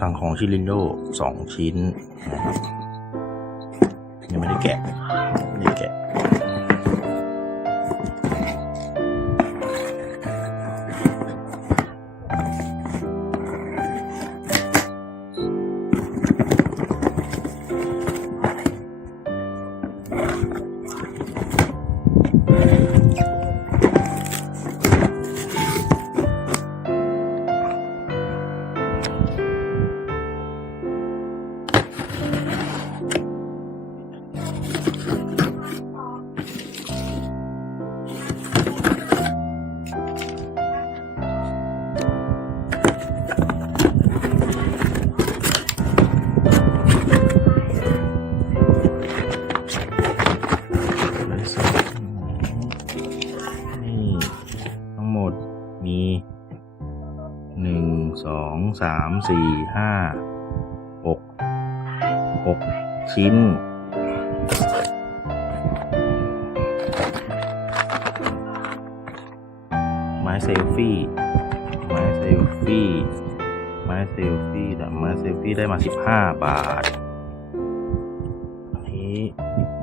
สั่งของชิลินโดสองชิ้นนะครับยังไม่ได้แกะไม่ได้แกะ มีหนึ่งสองสามสี่ห้าหกหกชิ้น ไม้เซลฟี่ ไม้เซลฟี่ ไม้เซลฟี่แต่ไม้เซลฟี่ได้มาสิบห้าบาท อันนี้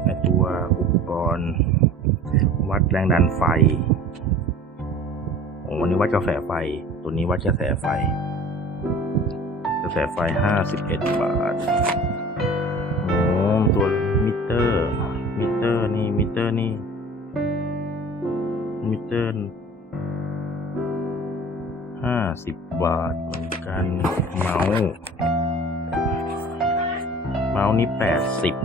ในตัวอุปกรณ์ วัดแรงดันไฟ โอ้วันนี้วัดกระแสไฟ ตัวนี้วัดกระแสไฟ กระแสไฟห้าสิบเอ็ดบาท โอ้ตัวมิเตอร์ มิเตอร์นี่ มิเตอร์นี่ มิเตอร์ห้าสิบบาทเหมือนกัน เมาส์ เมาส์นี่แปดสิบ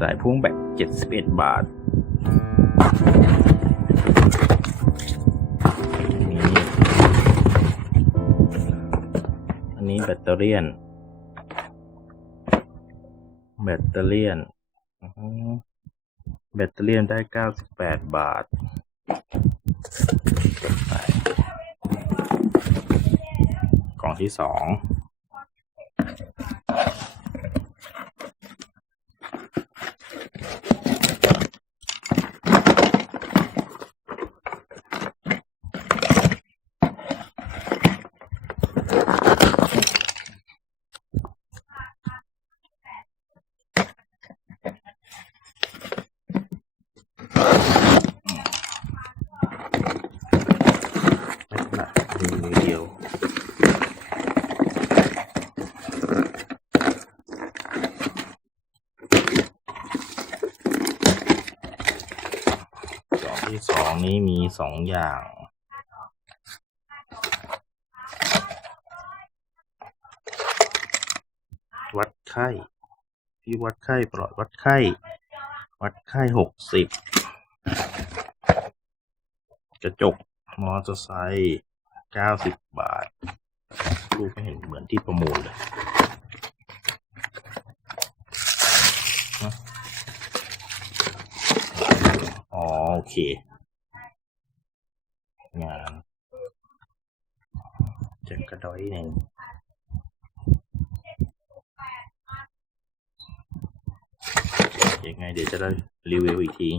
สายพ่วงแบตเจ็ดสิบเอ็ดบาทมีอันนี้แบตเตอรี่น แบตเตอรี่นอือฮึแบตเตอรี่นได้เก้าสิบแปดบาทกล่องที่สอง ไม่เป็นไรมีมือเดียว สอง ที่สองนี้มีสองอย่าง วัดไข้ที่วัดไข้ปลอดวัดไข้ วัดไข้หกสิบกระจกมอเตอร์ไซค์เก้าสิบบาทรูปไม่เห็นเหมือนที่ประมูลเลย อ๋อ โอเค งานเจ็บกระดอยหนึ่งยังไงเดี๋ยวจะได้รีวิวอีกที